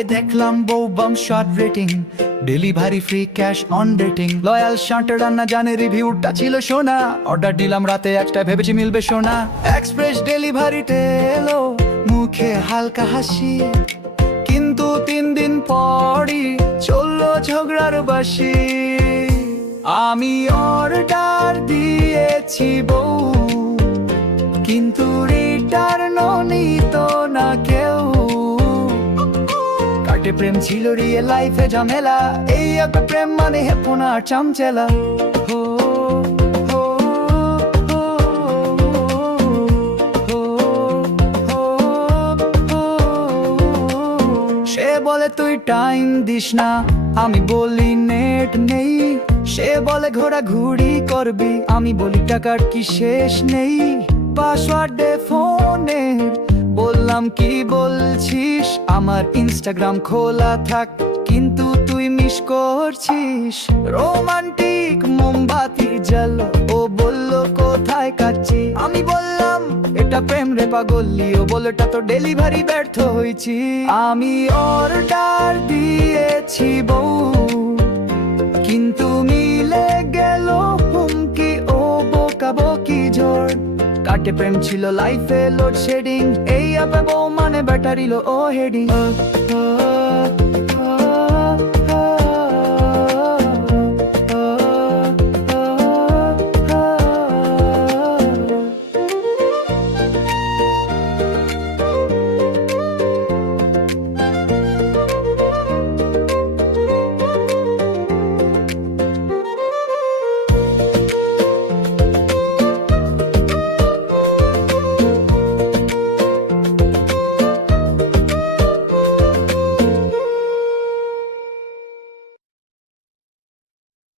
অ্যাপে দেখলাম বউ বাম short rating, delivery free, cash on rating, লয়াল শান্টার রান্না জানে, রিভিউটা ছিল সোনা। অর্ডার দিলাম রাতে একটা, ভেবেছি মিলবে সোনা। এক্সপ্রেস ডেলিভারিতে এলো, মুখে হালকা হাসি, কিন্তু 3 দিন পরই চললো ঝগড়ার বাসি। আমি অর্ডার দিয়েছি বউ, কিন্তু রিটার্ন নিত না কেউ। কাটে প্রেম ছিল রিয়েল লাইফে ঝামেলা, এই অ্যাপে প্রেম মানে হেপনা আর চামচেলা। হো, হো, হো, হো, হো, হো। সে বলে তুই টাইম দিস না, আমি বলি নেট নেই। সে বলে ঘোরাঘুরি করবি, আমি বলি টাকার কি শেষ নেই। পাসওয়ার্ড দে ফোনের, বললাম কি বলছিস, আমার ইনস্টাগ্রাম খোলা থাক, কিন্তু তুই মিস করছিস। রোমান্টিক মোমবাতি জ্বালো, ও বলল কোথায় কাচ্ছি, আমি বললাম এটা প্রেম রে পাগলি, ও বলল এটা তো ডেলিভারি ব্যর্থ হয়েছি। আমি অর্ডার দিয়েছি বউ, কিন্তু মিলে গেল হুমকি ও বকাবকি ঝড়। কাটে প্রেম ছিল লাইফে লোডশেডিং, এই অ্যাপে বউ মানে ব্যাটারি লো ও হেডিং।